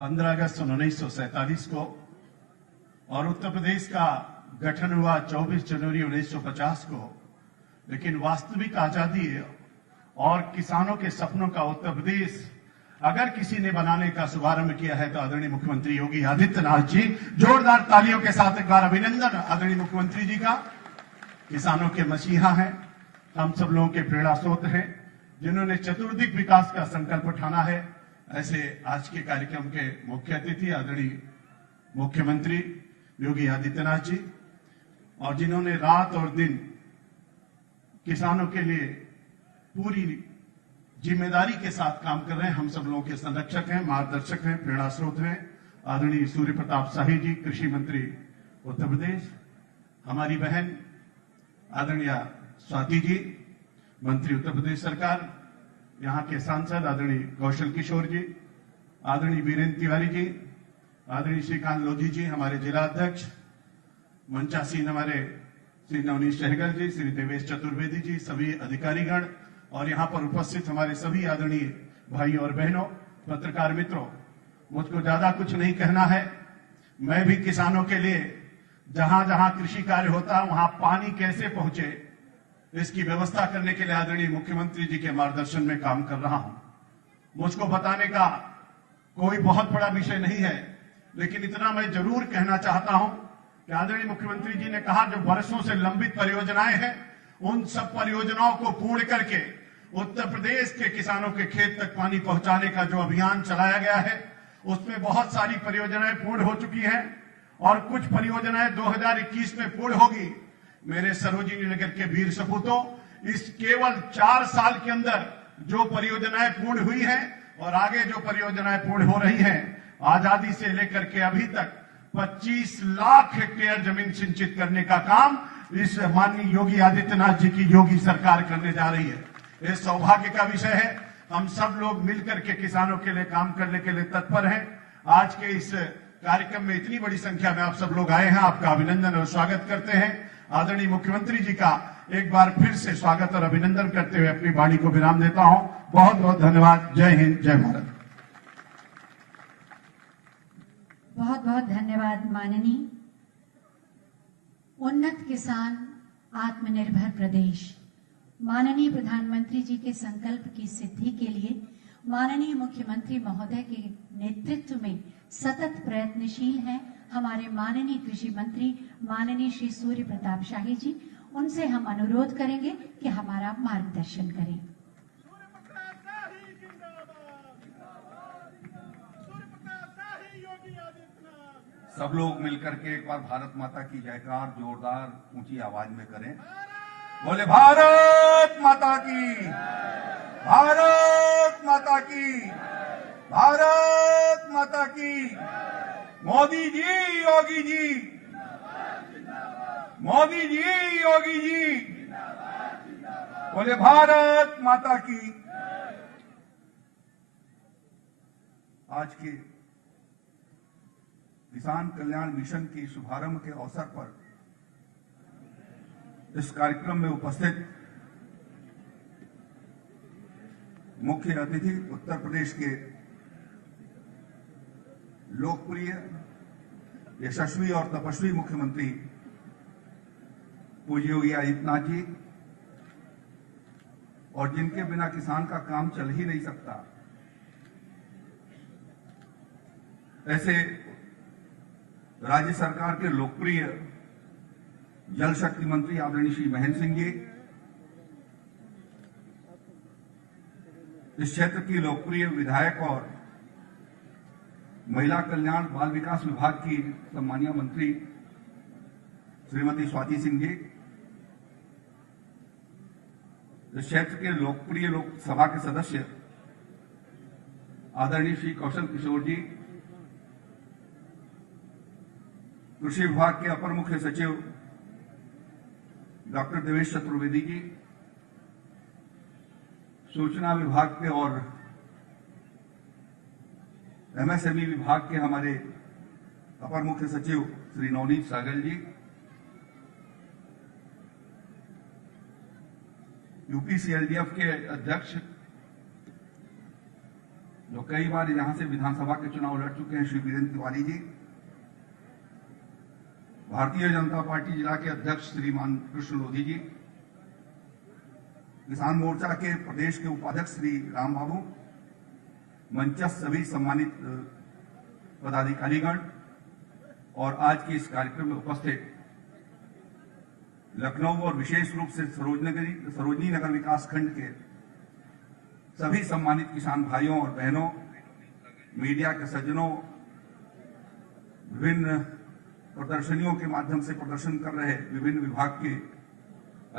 15 अगस्त 1947 को और उत्तर प्रदेश का गठन हुआ 24 जनवरी 1950 को। लेकिन वास्तविक आजादी और किसानों के सपनों का उत्तर प्रदेश अगर किसी ने बनाने का शुभारंभ किया है तो आदरणीय मुख्यमंत्री योगी आदित्यनाथ जी। जोरदार तालियों के साथ एक बार अभिनंदन आदरणीय मुख्यमंत्री जी का। किसानों के मसीहा हैं, हम सब लोगों के प्रेरणा स्रोत हैं, जिन्होंने चतुर्दिक विकास का संकल्प उठाना है। ऐसे आज के कार्यक्रम के मुख्य अतिथि आदरणीय मुख्यमंत्री योगी आदित्यनाथ जी, और जिन्होंने रात और दिन किसानों के लिए पूरी जिम्मेदारी के साथ काम कर रहे हैं। हम सब लोगों के संरक्षक हैं, मार्गदर्शक हैं, प्रेरणा स्रोत हैं। आदरणीय सूर्य प्रताप शाही जी, कृषि मंत्री उत्तर प्रदेश, हमारी बहन आदरणीय स्वाति जी, मंत्री उत्तर प्रदेश सरकार, यहाँ के सांसद आदरणीय कौशल किशोर जी, आदरणीय वीरेंद्र तिवारी जी, आदरणीय श्रीकांत लोधी जी, हमारे जिला अध्यक्ष, मंचासीन हमारे श्री नवनीत सहगल जी, श्री देवेश चतुर्वेदी जी, सभी अधिकारीगण और यहाँ पर उपस्थित हमारे सभी आदरणीय भाई और बहनों, पत्रकार मित्रों, मुझको ज्यादा कुछ नहीं कहना है। मैं भी किसानों के लिए जहां जहां कृषि कार्य होता है वहां पानी कैसे पहुंचे इसकी व्यवस्था करने के लिए आदरणीय मुख्यमंत्री जी के मार्गदर्शन में काम कर रहा हूं। मुझको बताने का कोई बहुत बड़ा विषय नहीं है, लेकिन इतना मैं जरूर कहना चाहता हूं कि आदरणीय मुख्यमंत्री जी ने कहा जो वर्षों से लंबित परियोजनाएं हैं उन सब परियोजनाओं को पूर्ण करके उत्तर प्रदेश के किसानों के खेत तक पानी पहुंचाने का जो अभियान चलाया गया है उसमें बहुत सारी परियोजनाएं पूर्ण हो चुकी हैं और कुछ परियोजनाएं 2021 में पूर्ण होगी। मेरे सरोजिनी नगर के वीर सपूतों, इस केवल 4 साल के अंदर जो परियोजनाएं पूर्ण हुई हैं और आगे जो परियोजनाएं पूर्ण हो रही हैं, आजादी से लेकर के अभी तक 25 लाख हेक्टेयर जमीन सिंचित करने का काम इस माननीय योगी आदित्यनाथ जी की योगी सरकार करने जा रही है। यह सौभाग्य का विषय है। हम सब लोग मिलकर के किसानों के लिए काम करने के लिए तत्पर हैं। आज के इस कार्यक्रम में इतनी बड़ी संख्या में आप सब लोग आए हैं, आपका अभिनंदन और स्वागत करते हैं। आदरणीय मुख्यमंत्री जी का एक बार फिर से स्वागत और अभिनंदन करते हुए अपनी वाणी को विराम देता हूं। बहुत बहुत धन्यवाद। जय हिंद, जय भारत। बहुत बहुत धन्यवाद माननीय। उन्नत किसान, आत्मनिर्भर प्रदेश, माननीय प्रधानमंत्री जी के संकल्प की सिद्धि के लिए माननीय मुख्यमंत्री महोदय के नेतृत्व में सतत प्रयत्नशील हैं हमारे माननीय कृषि मंत्री माननीय श्री सूर्य प्रताप शाही जी। उनसे हम अनुरोध करेंगे कि हमारा मार्गदर्शन करें। सब लोग मिलकर के एक बार भारत माता की जयकार जोरदार ऊंची आवाज में करें। बोले भारत माता की, भारत माता की, भारत माता की। मोदी जी, योगी जी, मोदी जी, योगी जी, बोले भारत माता की। आज के किसान कल्याण मिशन के शुभारंभ के अवसर पर इस कार्यक्रम में उपस्थित मुख्य अतिथि उत्तर प्रदेश के लोकप्रिय, यशस्वी और तपस्वी मुख्यमंत्री पूज्य योगी आदित्यनाथ जी, और जिनके बिना किसान का काम चल ही नहीं सकता, ऐसे राज्य सरकार के लोकप्रिय जल शक्ति मंत्री आदरणीय श्री महेंद्र सिंह जी, इस क्षेत्र की लोकप्रिय विधायक और महिला कल्याण बाल विकास विभाग की सम्मानीय मंत्री श्रीमती स्वाति सिंह जी, इस क्षेत्र के लोकप्रिय लोकसभा के सदस्य आदरणीय श्री कौशल किशोर जी, कृषि विभाग के अपर मुख्य सचिव डॉक्टर देवेश चतुर्वेदी जी, सूचना विभाग के और एमएसएमई विभाग के हमारे अपर मुख्य सचिव श्री नवनीत सहगल जी, यूपीसीएलडीएफ के अध्यक्ष जो कई बार यहां से विधानसभा के चुनाव लड़ चुके हैं, श्री वीरेंद्र तिवारी जी, भारतीय जनता पार्टी जिला के अध्यक्ष श्रीमान कृष्ण लोधी जी, किसान मोर्चा के प्रदेश के उपाध्यक्ष श्री राम बाबू, मंचस्थ सभी सम्मानित पदाधिकारीगण और आज के इस कार्यक्रम में उपस्थित लखनऊ और विशेष रूप से सरोजनी नगर विकास खंड के सभी सम्मानित किसान भाइयों और बहनों, मीडिया के सज्जनों, विभिन्न प्रदर्शनियों के माध्यम से प्रदर्शन कर रहे विभिन्न विभाग के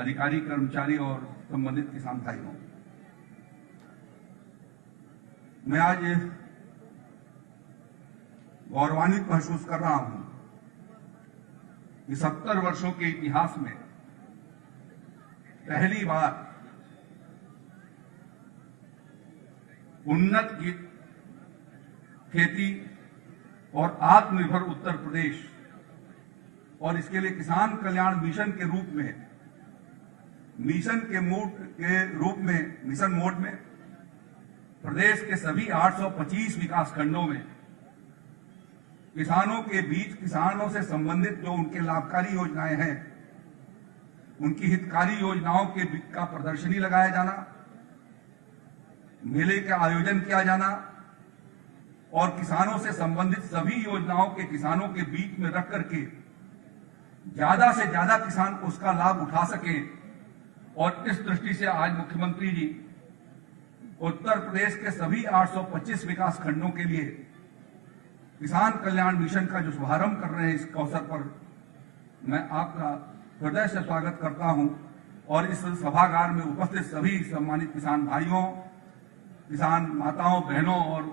अधिकारी, कर्मचारी और संबंधित किसान भाइयों, मैं आज गौरवान्वित महसूस कर रहा हूं कि 70 वर्षों के इतिहास में पहली बार उन्नत खेती और आत्मनिर्भर उत्तर प्रदेश और इसके लिए किसान कल्याण मिशन के रूप में मिशन मोड में प्रदेश के सभी 825 विकास खंडों में किसानों के बीच, किसानों से संबंधित जो उनके लाभकारी योजनाएं हैं, उनकी हितकारी योजनाओं का प्रदर्शनी लगाया जाना, मेले का आयोजन किया जाना और किसानों से संबंधित सभी योजनाओं के किसानों के बीच में रख करके ज्यादा से ज्यादा किसान उसका लाभ उठा सके। और इस दृष्टि से आज मुख्यमंत्री जी उत्तर प्रदेश के सभी 825 विकास खंडों के लिए किसान कल्याण मिशन का जो शुभारंभ कर रहे हैं, इस अवसर पर मैं आपका हृदय से स्वागत करता हूं और इस सभागार में उपस्थित सभी सम्मानित किसान भाइयों, किसान माताओं, बहनों और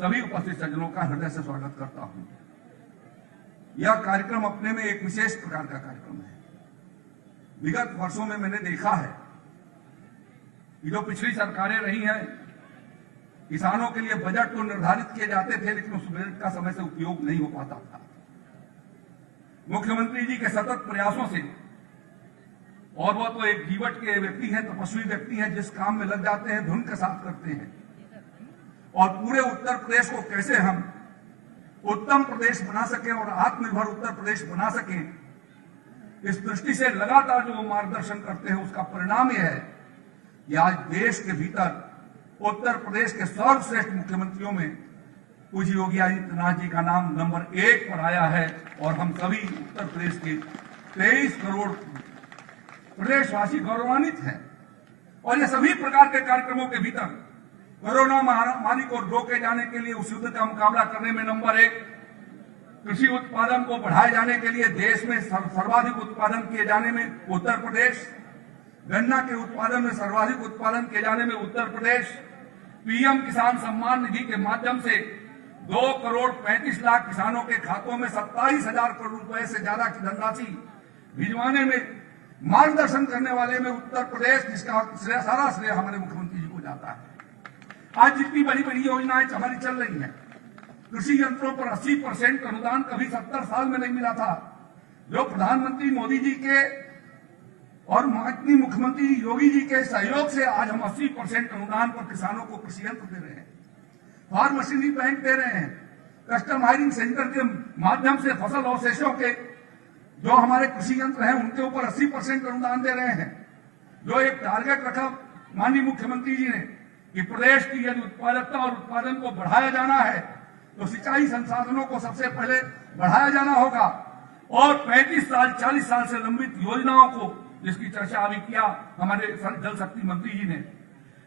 सभी उपस्थित सज्जनों का हृदय से स्वागत करता हूं। यह कार्यक्रम अपने में एक विशेष प्रकार का कार्यक्रम है। विगत वर्षों में मैंने देखा है कि जो पिछली सरकारें रही हैं, किसानों के लिए बजट तो निर्धारित किए जाते थे, लेकिन उस बजट का समय से उपयोग नहीं हो पाता था। मुख्यमंत्री जी के सतत प्रयासों से, और वो तो एक जीवट के व्यक्ति हैं, तपस्वी व्यक्ति हैं, जिस काम में लग जाते हैं धुन के साथ करते हैं, और पूरे उत्तर प्रदेश को कैसे हम उत्तम प्रदेश बना सकें और आत्मनिर्भर उत्तर प्रदेश बना सकें, इस दृष्टि से लगातार जो मार्गदर्शन करते हैं, उसका परिणाम यह है कि आज देश के भीतर उत्तर प्रदेश के सर्वश्रेष्ठ मुख्यमंत्रियों में पूज्य योगी आदित्यनाथ जी का नाम नंबर 1 पर आया है और हम सभी उत्तर प्रदेश के 23 करोड़ प्रदेशवासी गौरवान्वित हैं। और ये सभी प्रकार के कार्यक्रमों के भीतर कोरोना महामारी को रोके जाने के लिए, उस युद्ध का मुकाबला करने में नंबर 1, कृषि उत्पादन को बढ़ाए जाने के लिए देश में सर्वाधिक उत्पादन किए जाने में उत्तर प्रदेश, गन्ना के उत्पादन में सर्वाधिक उत्पादन किए जाने में उत्तर प्रदेश, पीएम किसान सम्मान निधि के माध्यम से 2 करोड़ 35 लाख किसानों के खातों में 27,000 करोड़ रुपए से ज्यादा की धनराशि भिजवाने में मार्गदर्शन करने वाले में उत्तर प्रदेश, जिसका सारा श्रेय हमारे मुख्यमंत्री जी को जाता है। आज जितनी बड़ी बड़ी योजनाएं हमारी चल रही हैं, कृषि यंत्रों पर 80% अनुदान कभी 70 साल में नहीं मिला था। जो प्रधानमंत्री मोदी जी के और माननीय मुख्यमंत्री योगी जी के सहयोग से आज हम 80% अनुदान पर किसानों को कृषि यंत्र दे रहे हैं, फार्म मशीनरी बैंक दे रहे हैं, कस्टम हायरिंग सेंटर के माध्यम से फसल अवशेषों के जो हमारे कृषि यंत्र हैं उनके ऊपर 80% अनुदान दे रहे हैं। जो एक टारगेट रखा माननीय मुख्यमंत्री जी ने कि प्रदेश की यदि उत्पादकता और उत्पादन को बढ़ाया जाना है तो सिंचाई संसाधनों को सबसे पहले बढ़ाया जाना होगा और 35 साल 40 साल से लंबित योजनाओं को, जिसकी चर्चा अभी किया हमारे जल शक्ति मंत्री जी ने,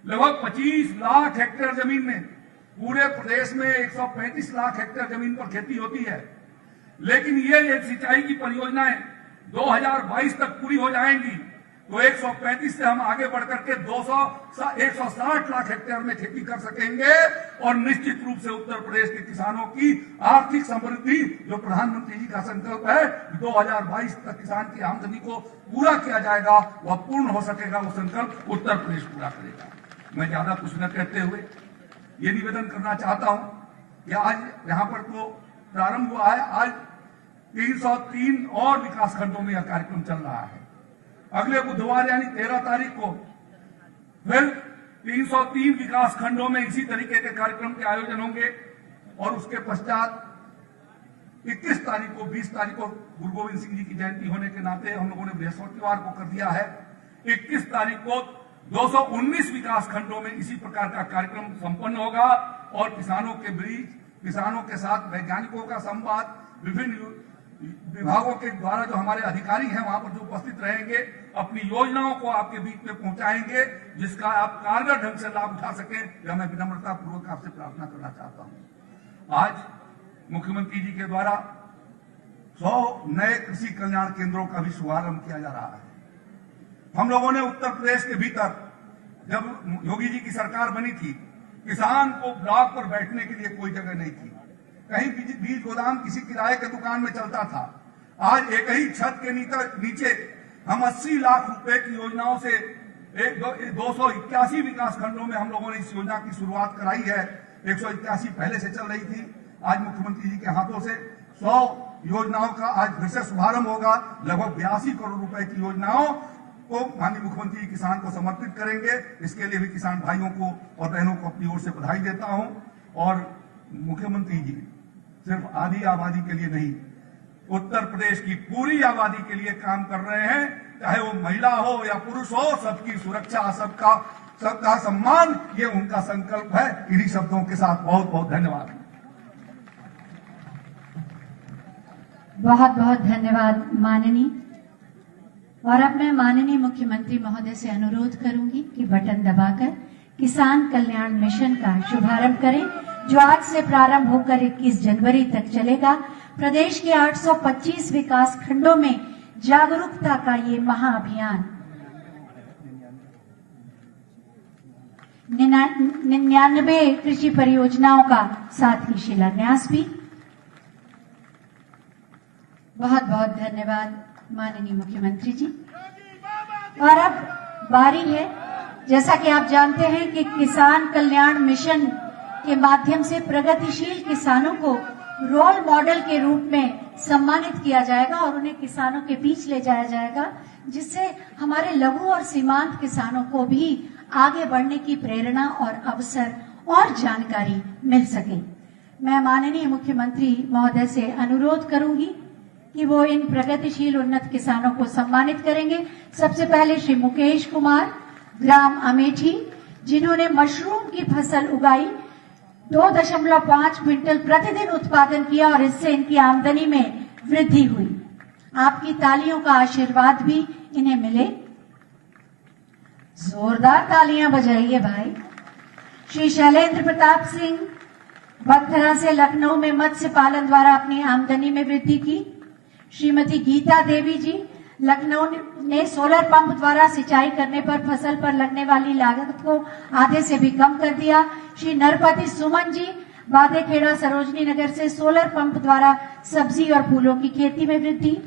लगभग 25 लाख हेक्टेयर जमीन में, पूरे प्रदेश में 135 लाख हेक्टेयर जमीन पर खेती होती है, लेकिन ये सिंचाई की परियोजनाएं 2022 तक पूरी हो जाएंगी तो 135 से हम आगे बढ़कर के 160 लाख हेक्टेयर में खेती कर सकेंगे और निश्चित रूप से उत्तर प्रदेश के किसानों की आर्थिक समृद्धि, जो प्रधानमंत्री जी का संकल्प है 2022 तक किसान की आमदनी को पूरा किया जाएगा, वह पूर्ण हो सकेगा। वो संकल्प उत्तर प्रदेश पूरा करेगा। मैं ज्यादा कुछ न कहते हुए ये निवेदन करना चाहता हूं कि आज यहाँ पर तो प्रारंभ हुआ है, आज 303 और विकास खंडों में यह कार्यक्रम चल रहा है। अगले बुधवार यानी 13 तारीख को फिर 303 विकास खंडों में इसी तरीके के कार्यक्रम के आयोजन होंगे और उसके पश्चात 21 तारीख को 20 तारीख को गुरु गोविंद सिंह जी की जयंती होने के नाते हम लोगों ने बृहस्पतिवार को कर दिया है। 21 तारीख को 219 विकास खंडों में इसी प्रकार का कार्यक्रम संपन्न होगा और किसानों के बीच, किसानों के साथ वैज्ञानिकों का संवाद, विभिन्न विभागों के द्वारा जो हमारे अधिकारी हैं वहां पर जो उपस्थित रहेंगे, अपनी योजनाओं को आपके बीच में पहुंचाएंगे, जिसका आप कारगर ढंग से लाभ उठा सकें, यह मैं विनम्रता पूर्वक आपसे प्रार्थना करना चाहता हूं। आज मुख्यमंत्री जी के द्वारा 100 नए कृषि कल्याण केंद्रों का भी शुभारंभ किया जा रहा है। हम लोगों ने उत्तर प्रदेश के भीतर जब योगी जी की सरकार बनी थी, किसान को ब्लॉक पर बैठने के लिए कोई जगह नहीं थी, कहीं बीज गोदाम किसी किराए के दुकान में चलता था। आज एक ही छत के नीचे हम 80 लाख रुपए की योजनाओं से 281 विकास खंडों में हम लोगों ने इस योजना की शुरुआत कराई है। 181 पहले से चल रही थी। आज मुख्यमंत्री जी के हाथों से 100 योजनाओं का आज फिर से शुभारंभ होगा। लगभग 82 करोड़ रुपए की योजनाओं को माननीय मुख्यमंत्री जी किसान को समर्पित करेंगे। इसके लिए भी किसान भाइयों को और बहनों को अपनी ओर से बधाई देता हूं। और मुख्यमंत्री जी सिर्फ आधी आबादी के लिए नहीं, उत्तर प्रदेश की पूरी आबादी के लिए काम कर रहे हैं। चाहे वो महिला हो या पुरुष हो, सबकी सुरक्षा, सबका सम्मान, ये उनका संकल्प है। इन्हीं शब्दों के साथ बहुत बहुत धन्यवाद। बहुत बहुत धन्यवाद माननीय। और अब मैं माननीय मुख्यमंत्री महोदय से अनुरोध करूंगी कि बटन दबाकर किसान कल्याण मिशन का शुभारंभ करें, जो आज से प्रारंभ होकर 21 जनवरी तक चलेगा। प्रदेश के 825 विकास खंडों में जागरूकता का ये महाअभियान 99 कृषि परियोजनाओं का साथ ही शिलान्यास भी। बहुत बहुत धन्यवाद माननीय मुख्यमंत्री जी। और अब बारी है, जैसा कि आप जानते हैं कि किसान कल्याण मिशन के माध्यम से प्रगतिशील किसानों को रोल मॉडल के रूप में सम्मानित किया जाएगा और उन्हें किसानों के बीच ले जाया जाएगा, जिससे हमारे लघु और सीमांत किसानों को भी आगे बढ़ने की प्रेरणा और अवसर और जानकारी मिल सके। मैं माननीय मुख्यमंत्री महोदय से अनुरोध करूंगी कि वो इन प्रगतिशील उन्नत किसानों को सम्मानित करेंगे। सबसे पहले श्री मुकेश कुमार, ग्राम अमेठी, जिन्होंने मशरूम की फसल उगाई, 2.5 क्विंटल प्रतिदिन उत्पादन किया और इससे इनकी आमदनी में वृद्धि हुई। आपकी तालियों का आशीर्वाद भी इन्हें मिले। जोरदार तालियां बजाइए भाई। श्री शैलेंद्र प्रताप सिंह, बखरा से लखनऊ में मत्स्य पालन द्वारा अपनी आमदनी में वृद्धि की। श्रीमती गीता देवी जी, लखनऊ ने सोलर पंप द्वारा सिंचाई करने पर फसल पर लगने वाली लागत को आधे से भी कम कर दिया। श्री नरपति सुमन जी, बादेखेड़ा सरोजनी नगर से सोलर पंप द्वारा सब्जी और फूलों की खेती में वृद्धि।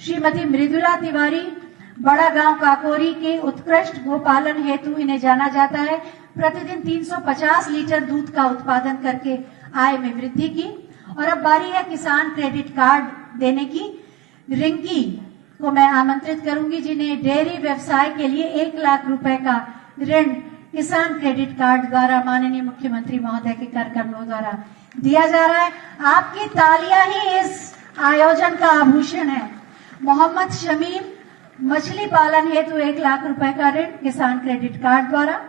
श्रीमती मृदुला तिवारी, बड़ा गांव काकोरी के उत्कृष्ट गोपालन हेतु इन्हें जाना जाता है, प्रतिदिन 350 लीटर दूध का उत्पादन करके आय में वृद्धि की। और अब बारी है किसान क्रेडिट कार्ड देने की। रिंकी को मैं आमंत्रित करूंगी, जिन्हें डेयरी व्यवसाय के लिए 1 लाख रुपए का ऋण किसान क्रेडिट कार्ड द्वारा माननीय मुख्यमंत्री महोदय के कर कमलों द्वारा दिया जा रहा है। आपकी तालियां ही इस आयोजन का आभूषण है। मोहम्मद शमीम, मछली पालन हेतु 1 लाख रुपए का ऋण किसान क्रेडिट कार्ड द्वारा।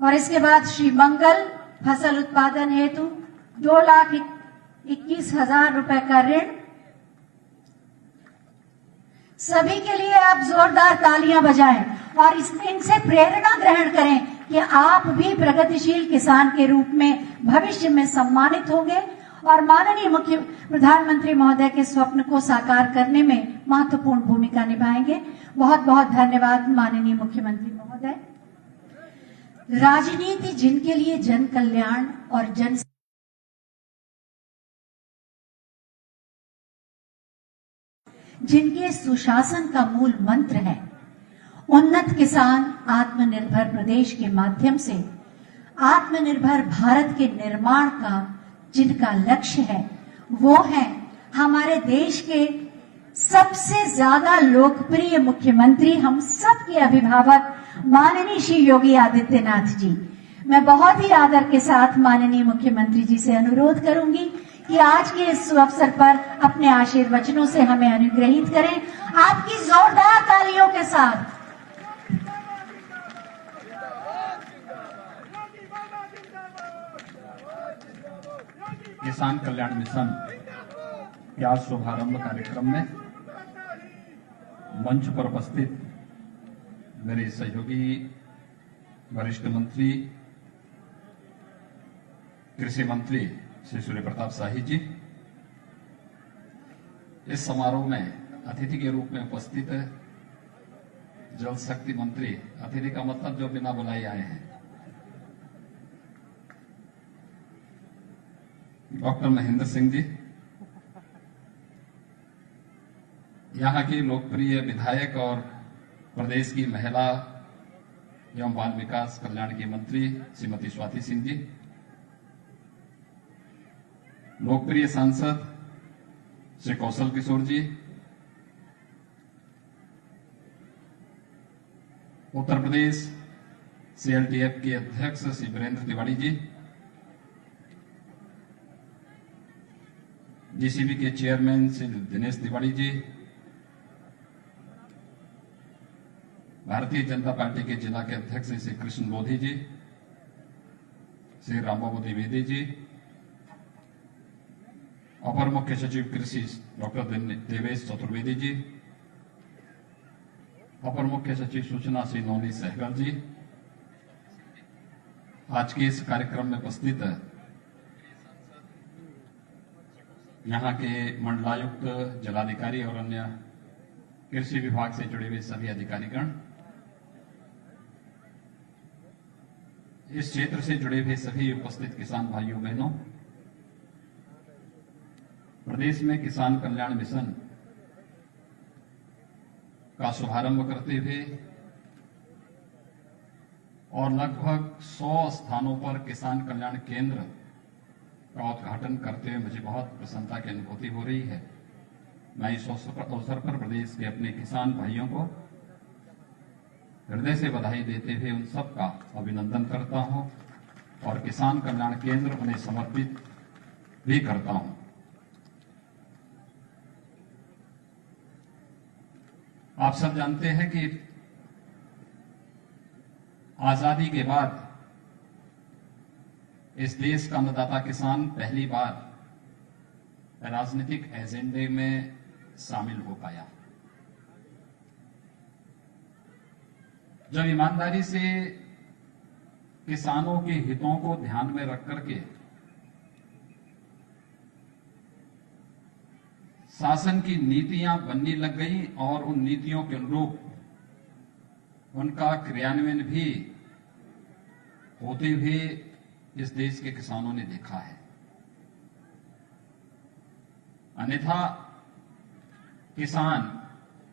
और इसके बाद श्री मंगल, फसल उत्पादन हेतु 2,21,000 रुपए का ऋण। सभी के लिए आप जोरदार तालियां बजाएं और इनसे प्रेरणा ग्रहण करें कि आप भी प्रगतिशील किसान के रूप में भविष्य में सम्मानित होंगे और माननीय मुख्य प्रधानमंत्री महोदय के स्वप्न को साकार करने में महत्वपूर्ण भूमिका निभाएंगे। बहुत बहुत धन्यवाद माननीय मुख्यमंत्री महोदय। राजनीति जिनके लिए जन कल्याण और जन जिनके सुशासन का मूल मंत्र है, उन्नत किसान आत्मनिर्भर प्रदेश के माध्यम से आत्मनिर्भर भारत के निर्माण का जिनका लक्ष्य है, वो है हमारे देश के सबसे ज्यादा लोकप्रिय मुख्यमंत्री, हम सब के अभिभावक माननीय श्री योगी आदित्यनाथ जी। मैं बहुत ही आदर के साथ माननीय मुख्यमंत्री जी से अनुरोध करूंगी कि आज के इस अवसर पर अपने आशीर्वचनों से हमें अनुग्रहित करें, आपकी जोरदार तालियों के साथ। किसान कल्याण मिशन के आज शुभारंभ कार्यक्रम में मंच पर उपस्थित मेरे सहयोगी वरिष्ठ मंत्री कृषि मंत्री श्री सूर्य प्रताप शाही जी, इस समारोह में अतिथि के रूप में उपस्थित जल शक्ति मंत्री, अतिथि का मतलब जो बिना बुलाए आए हैं, डॉक्टर महेंद्र सिंह जी, यहां की लोकप्रिय विधायक और प्रदेश की महिला एवं बाल विकास कल्याण की मंत्री श्रीमती स्वाति सिंह जी, लोकप्रिय सांसद श्री कौशल किशोर जी, उत्तर प्रदेश सीएलटीएफ के अध्यक्ष श्री वीरेंद्र तिवारी जी, जीसीबी के चेयरमैन श्री दिनेश तिवारी जी, भारतीय जनता पार्टी के जिला के अध्यक्ष श्री कृष्ण बोधी जी, श्री रामबाबू द्विवेदी जी, अपर मुख्य सचिव कृषि डॉक्टर देवेश चतुर्वेदी जी, अपर मुख्य सचिव सूचना श्री नवनीत सहगल जी, आज के इस कार्यक्रम में उपस्थित यहां के मंडलायुक्त, जिलाधिकारी और अन्य कृषि विभाग से जुड़े हुए सभी अधिकारीगण, इस क्षेत्र से जुड़े हुए सभी उपस्थित किसान भाइयों बहनों, प्रदेश में किसान कल्याण मिशन का शुभारंभ करते हुए और लगभग 100 स्थानों पर किसान कल्याण केंद्र का उद्घाटन करते हुए मुझे बहुत प्रसन्नता की अनुभूति हो रही है। मैं इस अवसर पर प्रदेश के अपने किसान भाइयों को हृदय से बधाई देते हुए उन सबका अभिनंदन करता हूं और किसान कल्याण केंद्र उन्हें समर्पित भी करता हूं। आप सब जानते हैं कि आजादी के बाद इस देश का अन्नदाता किसान पहली बार राजनीतिक एजेंडे में शामिल हो पाया। जब ईमानदारी से किसानों के हितों को ध्यान में रख करके शासन की नीतियां बनने लग गई और उन नीतियों के अनुरूप उनका क्रियान्वयन भी होते हुए इस देश के किसानों ने देखा है। अन्यथा किसान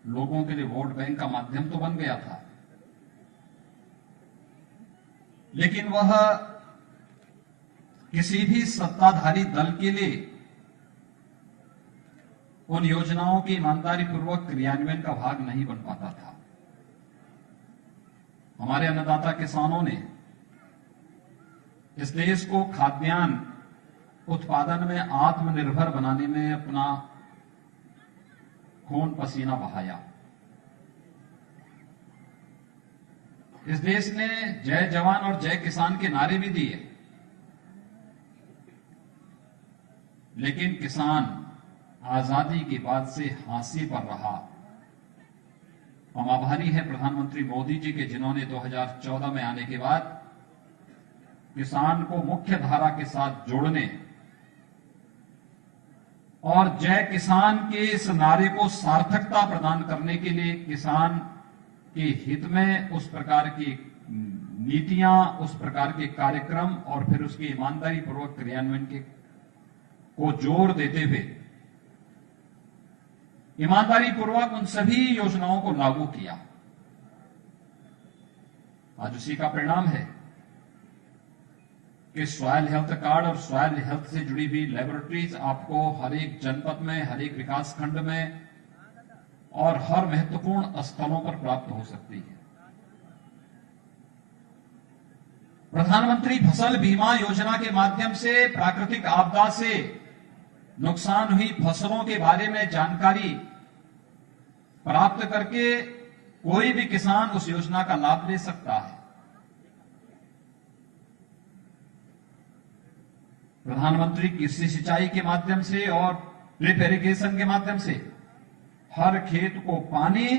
लोगों के लिए वोट बैंक का माध्यम तो बन गया था, लेकिन वह किसी भी सत्ताधारी दल के लिए उन योजनाओं के ईमानदारी पूर्वक क्रियान्वयन का भाग नहीं बन पाता था। हमारे अन्नदाता किसानों ने इस देश को खाद्यान्न उत्पादन में आत्मनिर्भर बनाने में अपना खून पसीना बहाया। इस देश ने जय जवान और जय किसान के नारे भी दिए, लेकिन किसान आजादी के बाद से हांसी पर रहा। हम आभारी हैं प्रधानमंत्री मोदी जी के, जिन्होंने 2014 में आने के बाद किसान को मुख्य धारा के साथ जोड़ने और जय किसान के इस नारे को सार्थकता प्रदान करने के लिए किसान के हित में उस प्रकार की नीतियां, उस प्रकार के कार्यक्रम और फिर उसके ईमानदारी पूर्वक क्रियान्वयन को जोर देते हुए ईमानदारी पूर्वक उन सभी योजनाओं को लागू किया। आज उसी का परिणाम है कि सॉइल हेल्थ कार्ड और सॉइल हेल्थ से जुड़ी हुई लेबोरेटरीज आपको हर एक जनपद में, हर एक विकास खंड में और हर महत्वपूर्ण स्थलों पर प्राप्त हो सकती है। प्रधानमंत्री फसल बीमा योजना के माध्यम से प्राकृतिक आपदा से नुकसान हुई फसलों के बारे में जानकारी प्राप्त करके कोई भी किसान उस योजना का लाभ ले सकता है। प्रधानमंत्री कृषि सिंचाई के माध्यम से और ड्रिप इरिगेशन के माध्यम से हर खेत को पानी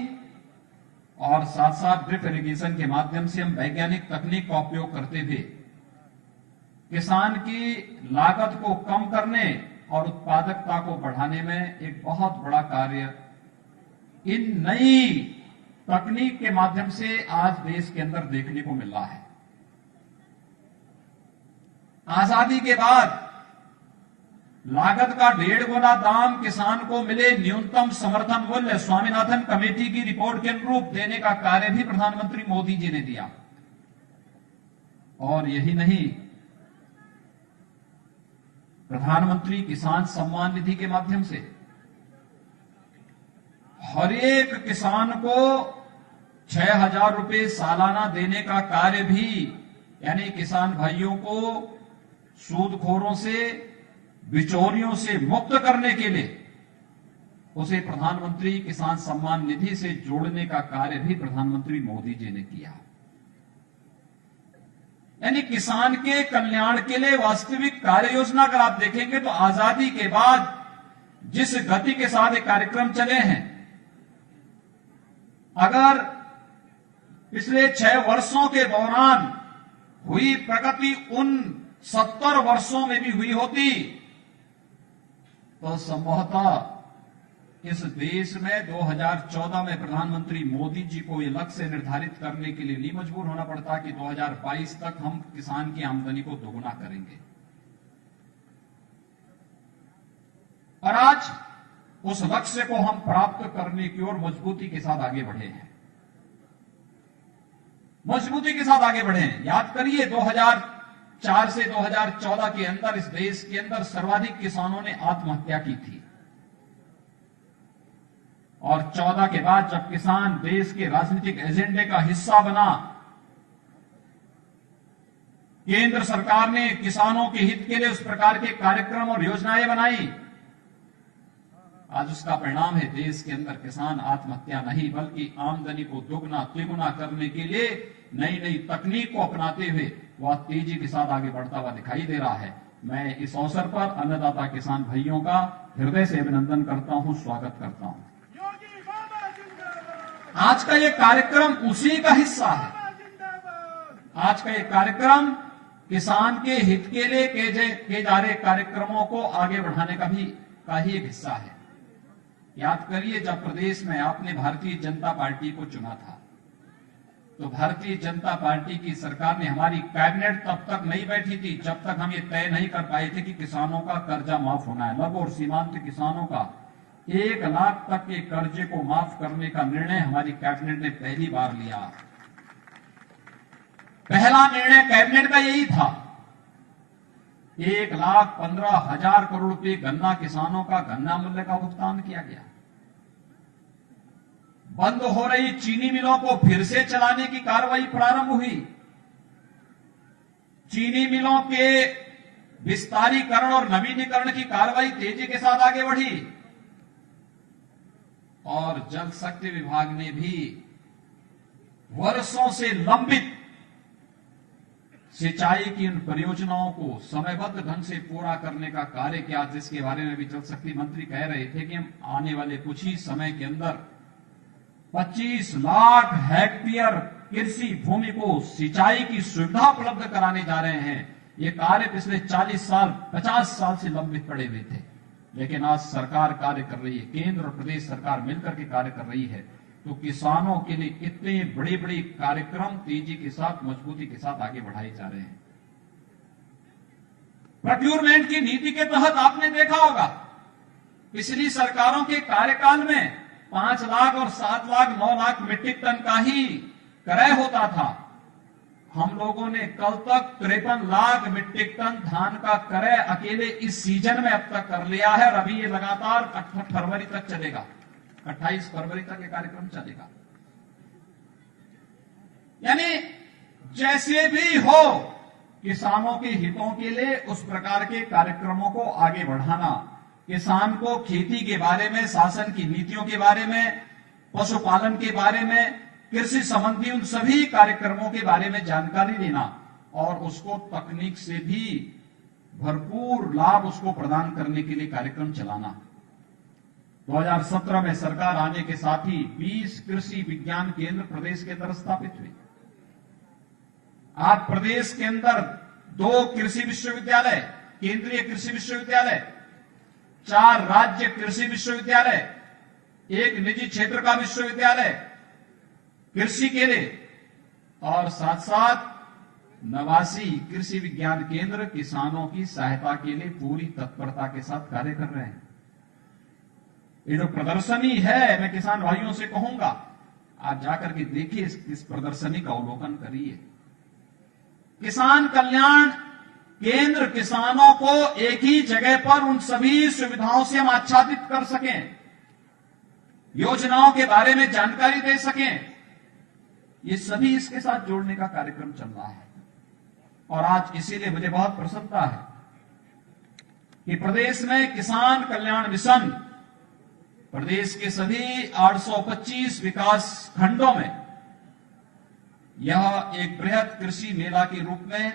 और साथ साथ ड्रिप इरिगेशन के माध्यम से हम वैज्ञानिक तकनीक का उपयोग करते हुए किसान की लागत को कम करने और उत्पादकता को बढ़ाने में एक बहुत बड़ा कार्य इन नई तकनीक के माध्यम से आज देश के अंदर देखने को मिल रहा है। आजादी के बाद लागत का 1.5 गुना दाम किसान को मिले, न्यूनतम समर्थन मूल्य स्वामीनाथन कमेटी की रिपोर्ट के अनुरूप देने का कार्य भी प्रधानमंत्री मोदी जी ने दिया। और यही नहीं, प्रधानमंत्री किसान सम्मान निधि के माध्यम से हर एक किसान को 6,000 रुपए सालाना देने का कार्य भी, यानी किसान भाइयों को सूदखोरों से, बिचौलियों से मुक्त करने के लिए उसे प्रधानमंत्री किसान सम्मान निधि से जोड़ने का कार्य भी प्रधानमंत्री मोदी जी ने किया। यानी किसान के कल्याण के लिए वास्तविक कार्य योजना अगर आप देखेंगे तो आजादी के बाद जिस गति के साथ ये कार्यक्रम चले हैं, अगर पिछले 6 वर्षों के दौरान हुई प्रगति उन 70 वर्षों में भी हुई होती तो संभवतः इस देश में 2014 में प्रधानमंत्री मोदी जी को यह लक्ष्य निर्धारित करने के लिए नहीं मजबूर होना पड़ता कि 2022 तक हम किसान की आमदनी को दोगुना करेंगे। और आज उस लक्ष्य को हम प्राप्त करने की ओर मजबूती के साथ आगे बढ़े हैं। मजबूती के साथ आगे बढ़े हैं। याद करिए 2004 से 2014 के अंदर इस देश के अंदर सर्वाधिक किसानों ने आत्महत्या की थी। और 14 के बाद जब किसान देश के राजनीतिक एजेंडे का हिस्सा बना, केंद्र सरकार ने किसानों के हित के लिए उस प्रकार के कार्यक्रम और योजनाएं बनाई। आज उसका परिणाम है देश के अंदर किसान आत्महत्या नहीं बल्कि आमदनी को दोगुना तिगुना करने के लिए नई नई तकनीक को अपनाते हुए वह तेजी के साथ आगे बढ़ता हुआ दिखाई दे रहा है। मैं इस अवसर पर अन्नदाता किसान भाइयों का हृदय से अभिनंदन करता हूं, स्वागत करता हूं। आज का ये कार्यक्रम उसी का हिस्सा है। आज का ये कार्यक्रम किसान के हित के लिए किए जा रहे कार्यक्रमों को आगे बढ़ाने का ही एक हिस्सा है। याद करिए जब प्रदेश में आपने भारतीय जनता पार्टी को चुना था तो भारतीय जनता पार्टी की सरकार ने, हमारी कैबिनेट तब तक नहीं बैठी थी जब तक हम ये तय नहीं कर पाए थे कि किसानों का कर्जा माफ होना है। लघु और सीमांत किसानों का 1 लाख तक के कर्जे को माफ करने का निर्णय हमारी कैबिनेट ने पहली बार लिया। पहला निर्णय कैबिनेट का यही था। 1,15,000 करोड़ रुपए गन्ना किसानों का गन्ना मूल्य का भुगतान किया गया। बंद हो रही चीनी मिलों को फिर से चलाने की कार्रवाई प्रारंभ हुई। चीनी मिलों के विस्तारीकरण और नवीनीकरण की कार्रवाई तेजी के साथ आगे बढ़ी। और जल शक्ति विभाग ने भी वर्षों से लंबित सिंचाई की उन परियोजनाओं को समयबद्ध ढंग से पूरा करने का कार्य किया, जिसके बारे में भी जल शक्ति मंत्री कह रहे थे कि हम आने वाले कुछ ही समय के अंदर 25 लाख हेक्टेयर कृषि भूमि को सिंचाई की सुविधा उपलब्ध कराने जा रहे हैं। ये कार्य पिछले 40 साल 50 साल से लंबित पड़े हुए थे, लेकिन आज सरकार कार्य कर रही है, केंद्र और प्रदेश सरकार मिलकर के कार्य कर रही है। तो किसानों के लिए इतने बड़े बड़े कार्यक्रम तेजी के साथ मजबूती के साथ आगे बढ़ाए जा रहे हैं। प्रोक्योरमेंट की नीति के तहत आपने देखा होगा पिछली सरकारों के कार्यकाल में 5 लाख और 7 लाख 9 लाख मीट्रिक टन का ही क्रय होता था। हम लोगों ने कल तक 53 लाख मीट्रिक टन धान का क्रय अकेले इस सीजन में अब तक कर लिया है और अभी ये लगातार 8 फरवरी तक चलेगा। 28 फरवरी तक ये कार्यक्रम चलेगा। यानी जैसे भी हो किसानों के हितों के लिए उस प्रकार के कार्यक्रमों को आगे बढ़ाना, किसान को खेती के बारे में, शासन की नीतियों के बारे में, पशुपालन के बारे में, कृषि संबंधी उन सभी कार्यक्रमों के बारे में जानकारी देना और उसको तकनीक से भी भरपूर लाभ उसको प्रदान करने के लिए कार्यक्रम चलाना। 2017 में सरकार आने के साथ ही 20 कृषि विज्ञान केंद्र प्रदेश के अंदर स्थापित हुए। आज प्रदेश के अंदर 2 कृषि विश्वविद्यालय, केंद्रीय कृषि विश्वविद्यालय, 4 राज्य कृषि विश्वविद्यालय, 1 निजी क्षेत्र का विश्वविद्यालय कृषि के लिए और साथ साथ 89 कृषि विज्ञान केंद्र किसानों की सहायता के लिए पूरी तत्परता के साथ कार्य कर रहे हैं। ये जो प्रदर्शनी है, मैं किसान भाइयों से कहूंगा, आप जाकर के देखिए, इस प्रदर्शनी का अवलोकन करिए। किसान कल्याण केंद्र किसानों को एक ही जगह पर उन सभी सुविधाओं से हम आच्छादित कर सकें, योजनाओं के बारे में जानकारी दे सकें, ये सभी इसके साथ जोड़ने का कार्यक्रम चल रहा है। और आज इसीलिए मुझे बहुत प्रसन्नता है कि प्रदेश में किसान कल्याण मिशन प्रदेश के सभी 825 विकास खंडों में यह एक बृहद कृषि मेला के रूप में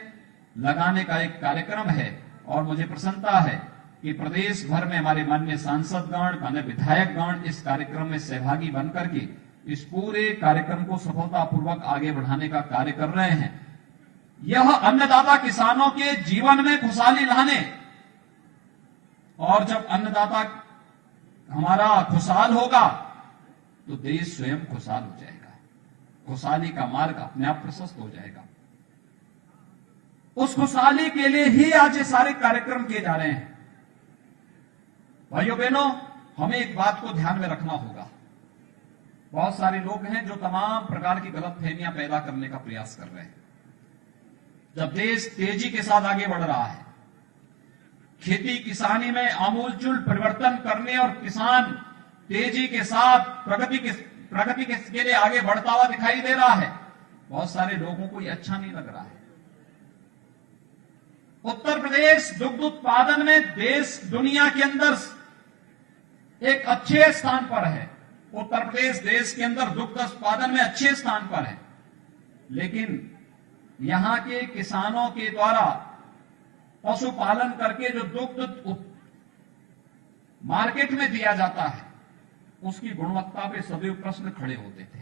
लगाने का एक कार्यक्रम है। और मुझे प्रसन्नता है कि प्रदेश भर में हमारे माननीय सांसदगण, माननीय विधायकगण इस कार्यक्रम में सहभागी बनकर के इस पूरे कार्यक्रम को सफलतापूर्वक आगे बढ़ाने का कार्य कर रहे हैं। यह अन्नदाता किसानों के जीवन में खुशहाली लाने, और जब अन्नदाता हमारा खुशहाल होगा तो देश स्वयं खुशहाल हो जाएगा, खुशहाली का मार्ग अपने आप प्रशस्त हो जाएगा। उस खुशहाली के लिए ही आज ये सारे कार्यक्रम किए जा रहे हैं। भाइयों बहनों, हमें एक बात को ध्यान में रखना होगा। बहुत सारे लोग हैं जो तमाम प्रकार की गलतफहमियां पैदा करने का प्रयास कर रहे हैं। जब देश तेजी के साथ आगे बढ़ रहा है, खेती किसानी में आमूलचूल परिवर्तन करने और किसान तेजी के साथ प्रगति के लिए आगे बढ़ता हुआ दिखाई दे रहा है, बहुत सारे लोगों को ये अच्छा नहीं लग रहा है। उत्तर प्रदेश दुग्ध उत्पादन में देश दुनिया के अंदर एक अच्छे स्थान पर है। उत्तर प्रदेश देश के अंदर दुग्ध उत्पादन में अच्छे स्थान पर है, लेकिन यहां के किसानों के द्वारा पशुपालन करके जो दुग्ध मार्केट में दिया जाता है, उसकी गुणवत्ता पे सदैव प्रश्न खड़े होते थे।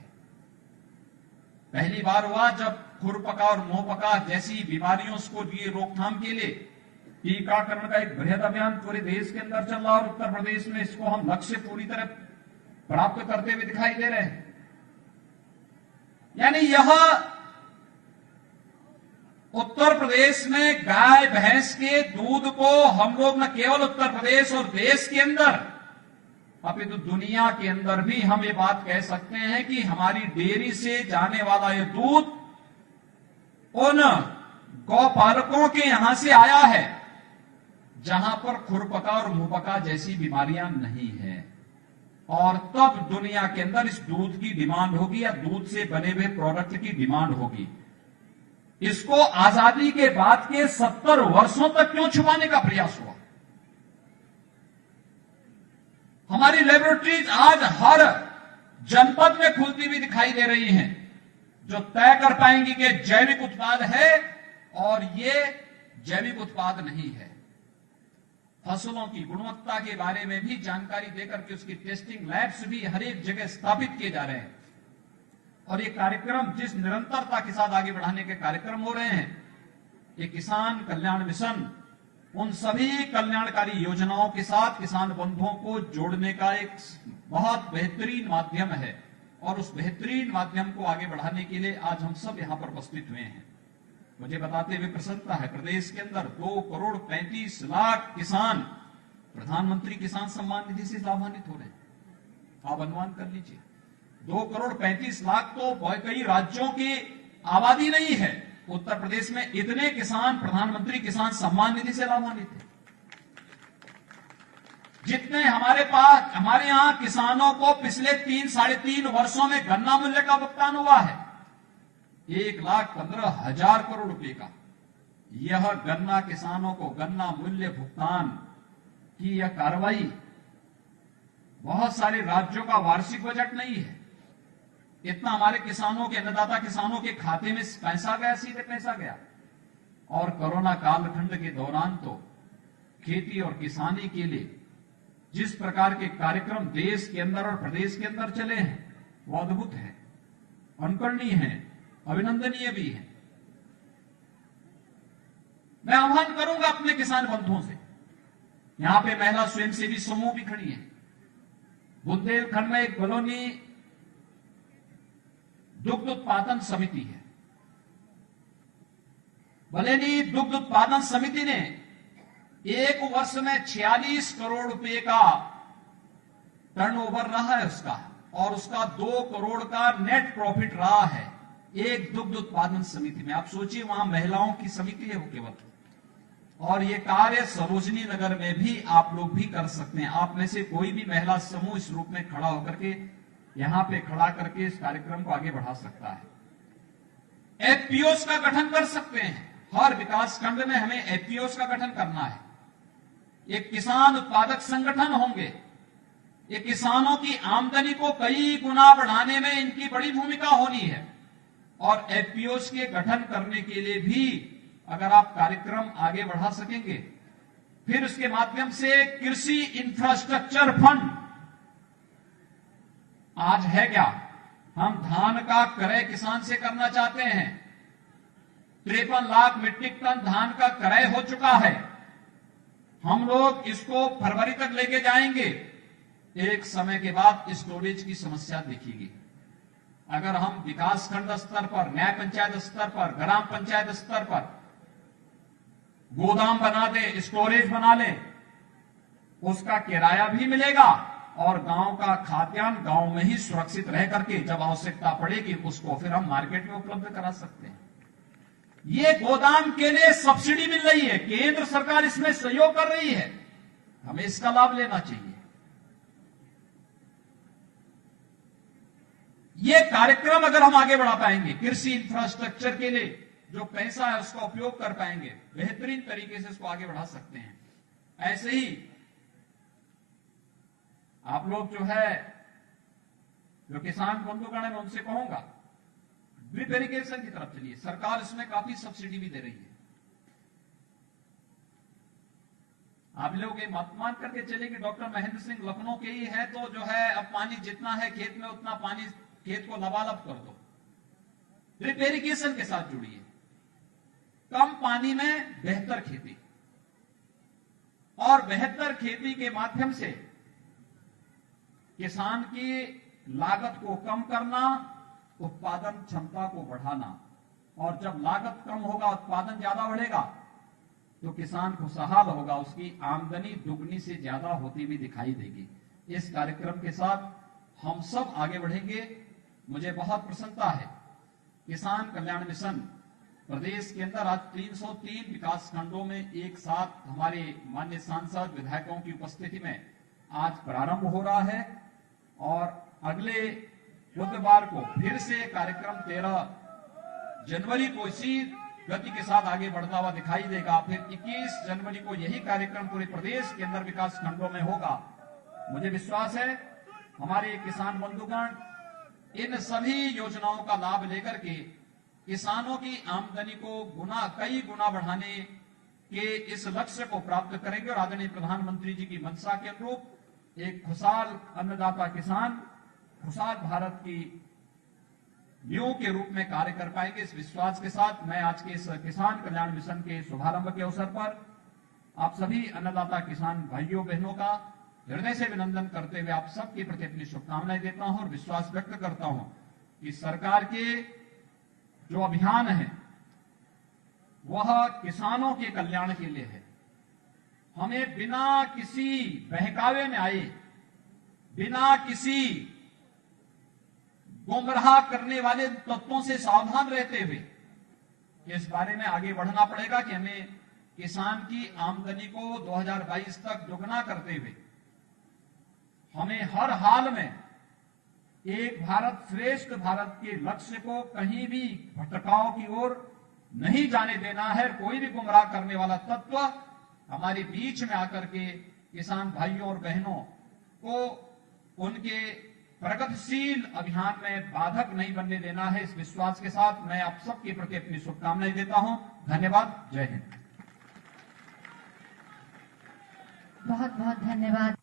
पहली बार हुआ जब खुरपका और मुंहपका जैसी बीमारियों को लिए रोकथाम के लिए टीकाकरण का एक बृहद अभियान पूरे देश के अंदर चल रहा, और उत्तर प्रदेश में इसको हम लक्ष्य पूरी तरह प्राप्त करते हुए दिखाई दे रहे हैं। यानी यह उत्तर प्रदेश में गाय भैंस के दूध को हम लोग न केवल उत्तर प्रदेश और देश के अंदर, अपितु दुनिया के अंदर भी हम ये बात कह सकते हैं कि हमारी डेयरी से जाने वाला ये दूध उन गौपालकों के यहां से आया है जहां पर खुरपका और मुंहपका जैसी बीमारियां नहीं है। और तब दुनिया के अंदर इस दूध की डिमांड होगी या दूध से बने हुए प्रोडक्ट की डिमांड होगी। इसको आजादी के बाद के 70 वर्षों तक क्यों छुपाने का प्रयास हुआ? हमारी लेबोरेटरीज आज हर जनपद में खुलती हुई दिखाई दे रही हैं, जो तय कर पाएंगी कि जैविक उत्पाद है और ये जैविक उत्पाद नहीं है। फसलों की गुणवत्ता के बारे में भी जानकारी देकर के उसकी टेस्टिंग लैब्स भी हर एक जगह स्थापित किए जा रहे हैं। और ये कार्यक्रम जिस निरंतरता के साथ आगे बढ़ाने के कार्यक्रम हो रहे हैं, ये किसान कल्याण मिशन उन सभी कल्याणकारी योजनाओं के साथ किसान बंधुओं को जोड़ने का एक बहुत बेहतरीन माध्यम है। और उस बेहतरीन माध्यम को आगे बढ़ाने के लिए आज हम सब यहां पर उपस्थित हुए हैं। मुझे बताते हुए प्रसन्नता है, प्रदेश के अंदर 2,35,00,000 किसान प्रधानमंत्री किसान सम्मान निधि से लाभान्वित हो रहे हैं। आप अनुमान कर लीजिए, 2,35,00,000 तो कई राज्यों की आबादी नहीं है। उत्तर प्रदेश में इतने किसान प्रधानमंत्री किसान सम्मान निधि से लाभान्वित है। जितने हमारे यहां किसानों को पिछले 3-3.5 वर्षों में गन्ना मूल्य का भुगतान हुआ है 1,15,000 करोड़ रुपए का। यह गन्ना किसानों को गन्ना मूल्य भुगतान की यह कार्रवाई बहुत सारे राज्यों का वार्षिक बजट नहीं है। इतना हमारे किसानों के, अन्नदाता किसानों के खाते में पैसा गया, सीधे पैसा गया। और कोरोना कालखंड के दौरान तो खेती और किसानी के लिए जिस प्रकार के कार्यक्रम देश के अंदर और प्रदेश के अंदर चले हैं वो अद्भुत है, अनुकरणीय है, अभिनंदनीय भी है। मैं आह्वान करूंगा अपने किसान बंधुओं से, यहां पे महिला स्वयंसेवी समूह भी खड़ी है। बुंदेलखंड में एक बलौनी दुग्ध उत्पादन समिति है। बलौनी दुग्ध उत्पादन समिति ने एक वर्ष में 46 करोड़ रुपए का टर्नओवर रहा है उसका, और उसका 2 करोड़ का नेट प्रॉफिट रहा है एक दुग्ध उत्पादन समिति में। आप सोचिए वहां महिलाओं की समिति है वो केवल, और ये कार्य सरोजनी नगर में भी आप लोग भी कर सकते हैं। आप में से कोई भी महिला समूह इस रूप में खड़ा होकर के यहां पे खड़ा करके इस कार्यक्रम को आगे बढ़ा सकता है। एफपीओस का गठन कर सकते हैं। हर विकास खंड में हमें एफपीओस का गठन करना है। ये किसान उत्पादक संगठन होंगे। ये किसानों की आमदनी को कई गुना बढ़ाने में इनकी बड़ी भूमिका होनी है। और एफपीओस के गठन करने के लिए भी अगर आप कार्यक्रम आगे बढ़ा सकेंगे, फिर उसके माध्यम से कृषि इंफ्रास्ट्रक्चर फंड आज है क्या, हम धान का क्रय किसान से करना चाहते हैं। 53 लाख मीट्रिक टन धान का क्रय हो चुका है। हम लोग इसको फरवरी तक लेके जाएंगे। एक समय के बाद स्टोरेज की समस्या दिखेगी। अगर हम विकास खंड स्तर पर, न्याय पंचायत स्तर पर, ग्राम पंचायत स्तर पर गोदाम बना दे, स्टोरेज बना ले, उसका किराया भी मिलेगा और गांव का खाद्यान्न गांव में ही सुरक्षित रह करके जब आवश्यकता पड़ेगी उसको फिर हम मार्केट में उपलब्ध करा सकते हैं। ये गोदाम के लिए सब्सिडी मिल रही है, केंद्र सरकार इसमें सहयोग कर रही है, हमें इसका लाभ लेना चाहिए। ये कार्यक्रम अगर हम आगे बढ़ा पाएंगे, कृषि इंफ्रास्ट्रक्चर के लिए जो पैसा है उसका उपयोग कर पाएंगे, बेहतरीन तरीके से इसको आगे बढ़ा सकते हैं। ऐसे ही आप लोग जो है, जो किसान बंधुगण है, मैं उनसे कहूंगा ड्रिप इरिगेशन की तरफ चलिए। सरकार इसमें काफी सब्सिडी भी दे रही है। आप लोग ये मत मान करके चले कि डॉक्टर महेंद्र सिंह लखनऊ के ही है तो जो है अब पानी जितना है खेत में उतना पानी खेत को लबालब कर दो। ड्रिप इरिगेशन के साथ जुड़िए। कम पानी में बेहतर खेती, और बेहतर खेती के माध्यम से किसान की लागत को कम करना, उत्पादन क्षमता को बढ़ाना। और जब लागत कम होगा, उत्पादन ज्यादा बढ़ेगा तो किसान खुशहाल होगा, उसकी आमदनी दुगनी से ज्यादा होती हुई दिखाई देगी। इस कार्यक्रम के साथ हम सब आगे बढ़ेंगे। मुझे बहुत प्रसन्नता है, किसान कल्याण मिशन प्रदेश के अंदर आज 303 विकास खंडों में एक साथ हमारे माननीय सांसद विधायकों की उपस्थिति में आज प्रारंभ हो रहा है, और अगले बुधवार को फिर से कार्यक्रम 13 जनवरी को इसी गति के साथ आगे बढ़ता हुआ दिखाई देगा। फिर 21 जनवरी को यही कार्यक्रम पूरे प्रदेश के अंदर विकास खंडों में होगा। मुझे विश्वास है हमारे किसान बंधुगण इन सभी योजनाओं का लाभ लेकर के किसानों की आमदनी को कई गुना बढ़ाने के इस लक्ष्य को प्राप्त करेंगे, और आदरणीय प्रधानमंत्री जी की मंशा के अनुरूप एक खुशहाल अन्नदाता किसान, खुशहाल भारत की नींव के रूप में कार्य कर पाएंगे। इस विश्वास के साथ मैं आज के इस किसान कल्याण मिशन के शुभारंभ के अवसर पर आप सभी अन्नदाता किसान भाइयों बहनों का हृदय से अभिनंदन करते हुए आप सबके प्रति अपनी शुभकामनाएं देता हूं और विश्वास व्यक्त करता हूं कि सरकार के जो अभियान है वह किसानों के कल्याण के लिए है। हमें बिना किसी बहकावे में आए, बिना किसी गुमराह करने वाले तत्वों से सावधान रहते हुए इस बारे में आगे बढ़ना पड़ेगा कि हमें किसान की आमदनी को 2022 तक दुगना करते हुए हमें हर हाल में एक भारत श्रेष्ठ भारत के लक्ष्य को कहीं भी भटकाव की ओर नहीं जाने देना है। कोई भी गुमराह करने वाला तत्व हमारे बीच में आकर के किसान भाइयों और बहनों को उनके प्रगतिशील अभियान में बाधक नहीं बनने देना है। इस विश्वास के साथ मैं आप सबके प्रति अपनी शुभकामनाएं देता हूं। धन्यवाद। जय हिंद। बहुत बहुत धन्यवाद।